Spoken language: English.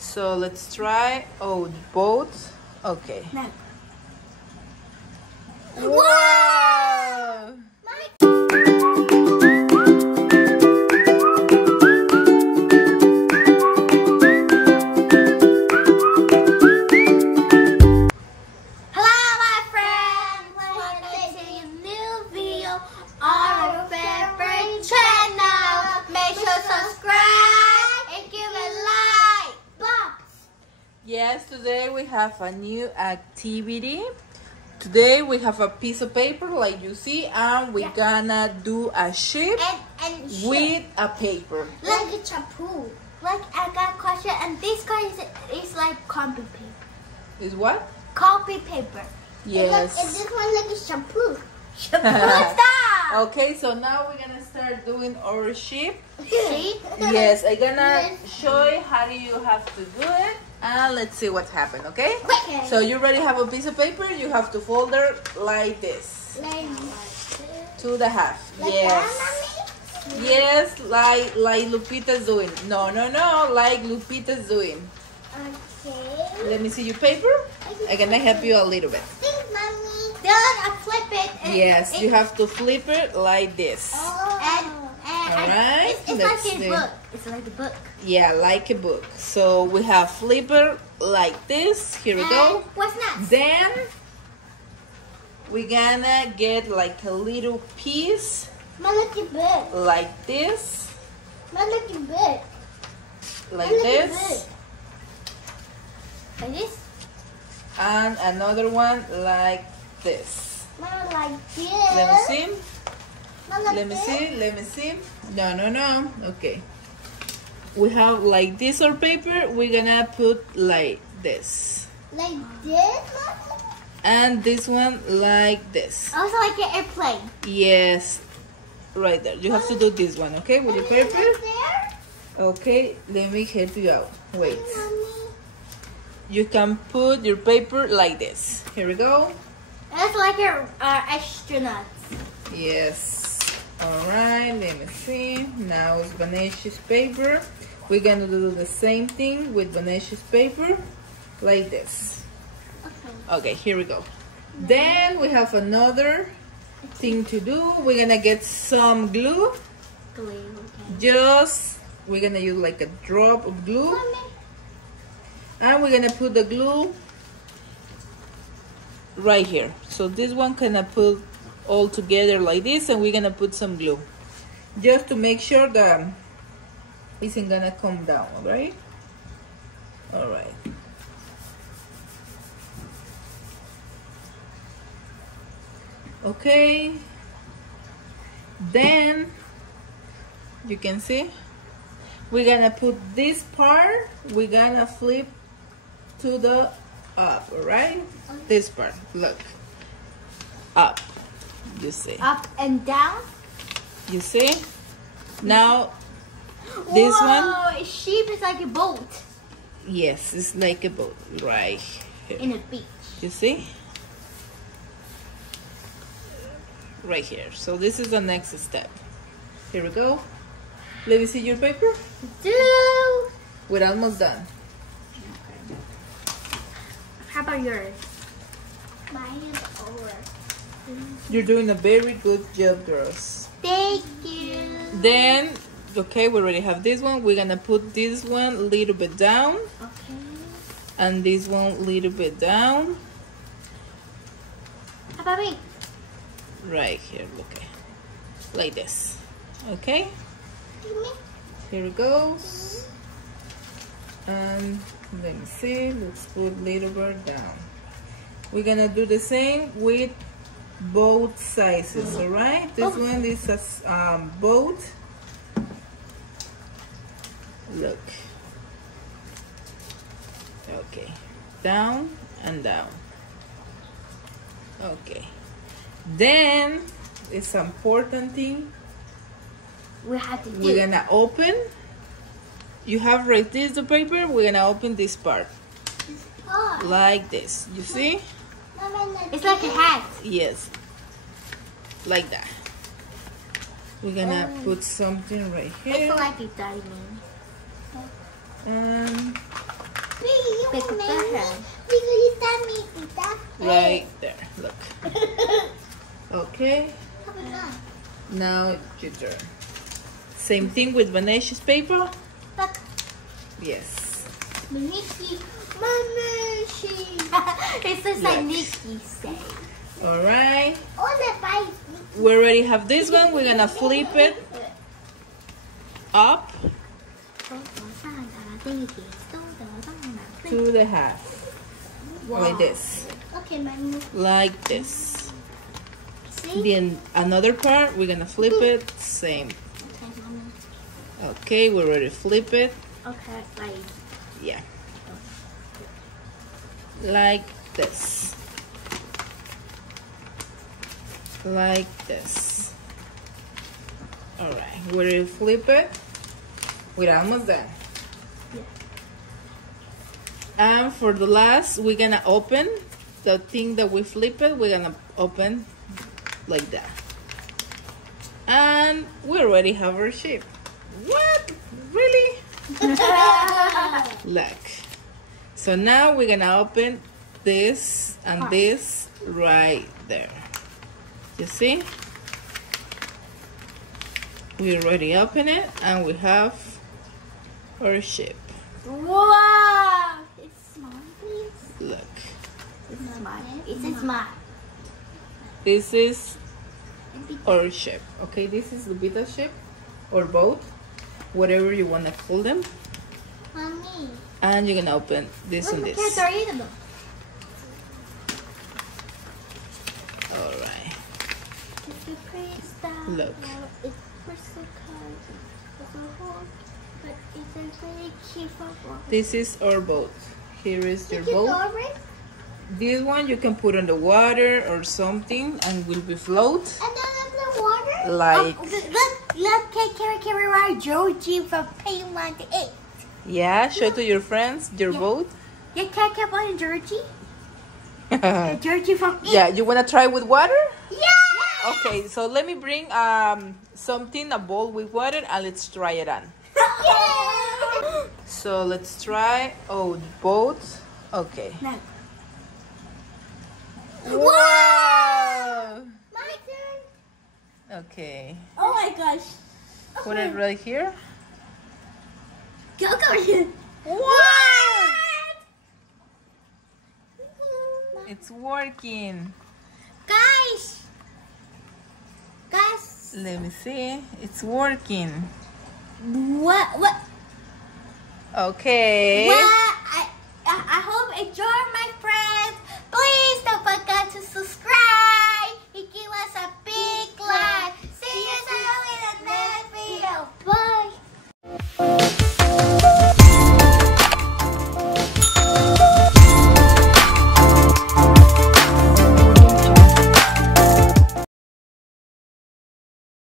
So let's try. Oh, both. Okay. No. Wow! Yes, today we have a new activity. Today we have a piece of paper like you see, and we're gonna do a shape with a paper. Like a shampoo. Like I got a question, and this question is like copy paper. Is what? Copy paper. Yes. And this one like a shampoo. Shampoo style. Okay, so now we're gonna start doing our shape. Shape? Yes, I'm gonna show you how you have to do it. And let's see what happened, okay? Okay. So you already have a piece of paper. You have to fold it like this. To the half. Like yes. that, Yes, like Lupita's doing. No, like Lupita's doing. Okay. Let me see your paper. I'm gonna help you a little bit. Thanks, Mommy. Then I flip it. Yes, you have to flip it like this. Alright, it's like a book. It's like a book. Yeah, like a book. So we have flipper like this. Here we go. What's next? Then we're gonna get like a little piece like this. Like this. Like this? And another one like this. Like this. Let me see. Like Let me see. No. Okay. We have like this on paper. We're gonna put like this. Like this? And this one like this. Also like an airplane. Yes. Right there. You have to do this one, okay? With your paper. Okay, let me help you out. Wait. You can put your paper like this. Here we go. That's like your astronauts. Yes. Alright, let me see. Now it's Vaneshi's paper. We're gonna do the same thing with Vaneshi's paper. Like this. Okay, here we go. Then we have another thing to do. We're gonna get some glue. We're gonna use like a drop of glue. And we're gonna put the glue right here. So this one gonna put all together like this, and we're gonna put some glue just to make sure that it isn't gonna come down. Alright? Alright. Okay. Then you can see we're gonna put this part, we're gonna flip to the up, alright? This part, look. Up. You see? Up and down? You see? Now, this one. Sheep is like a boat. Yes, it's like a boat, right here. In a beach. You see? Right here. So this is the next step. Here we go. Let me see your paper. We're almost done. Okay. How about yours? Mine is over. You're doing a very good job, girls. Thank you. Then, okay, we already have this one. We're gonna put this one a little bit down. Okay. And this one a little bit down. How about me? Right here, look. Like this. Okay? Here it goes. And let me see. Let's put a little bit down. We're gonna do the same with both sizes, alright? This one is a boat. Look. Okay. Down and down. Okay. Then it's an important thing. We have to do. We're gonna open. You have right this the paper. We're gonna open this part like this. You see? It's like a hat. Yes, like that. We're gonna put something right here. It's like a diamond. And Right there, look. Okay. Now your turn. Same thing with Vaneshi's paper? Look. Yes. Vaneshi. It's just like Nikki said. Alright. We already have this one. We're gonna flip it up to the half. Wow. Like this. Okay, Mommy. Like this. Then another part, we're gonna flip it. Same. Okay, we're ready to flip it. Okay, like. Yeah. Like this. Like this. Alright, we're ready to flip it. We're almost done. Yeah. And for the last, we're gonna open the thing that we flip it. We're gonna open like that. And we already have our shape. What? Really? Look. So now we're gonna open this and this right there. You see? We already open it and we have our shape. Wow! It's small, please. Look. It's small. It's small. This is our shape. Okay, this is Lupita's shape or both. Whatever you want to call them. Mommy. And you're gonna open this and this. Alright. Look. This is our boat. Here is your boat. This one you can put on the water or something and will be float. And then in the water? Like. Look, Carry ride Georgie from Painland to 8. Yeah, show to your friends your boat. Yeah, Cat on Georgie. Georgie from 8. Yeah, you wanna try with water? Yeah! Okay, so let me bring something, a bowl with water, and let's try it on. Yeah! So let's try. Oh, the boat. Okay. No. Wow! My turn. Okay. Oh my gosh. Put it right here. Go here. What? It's working. Guys. Let me see. It's working. What? Okay. What? I hope it's your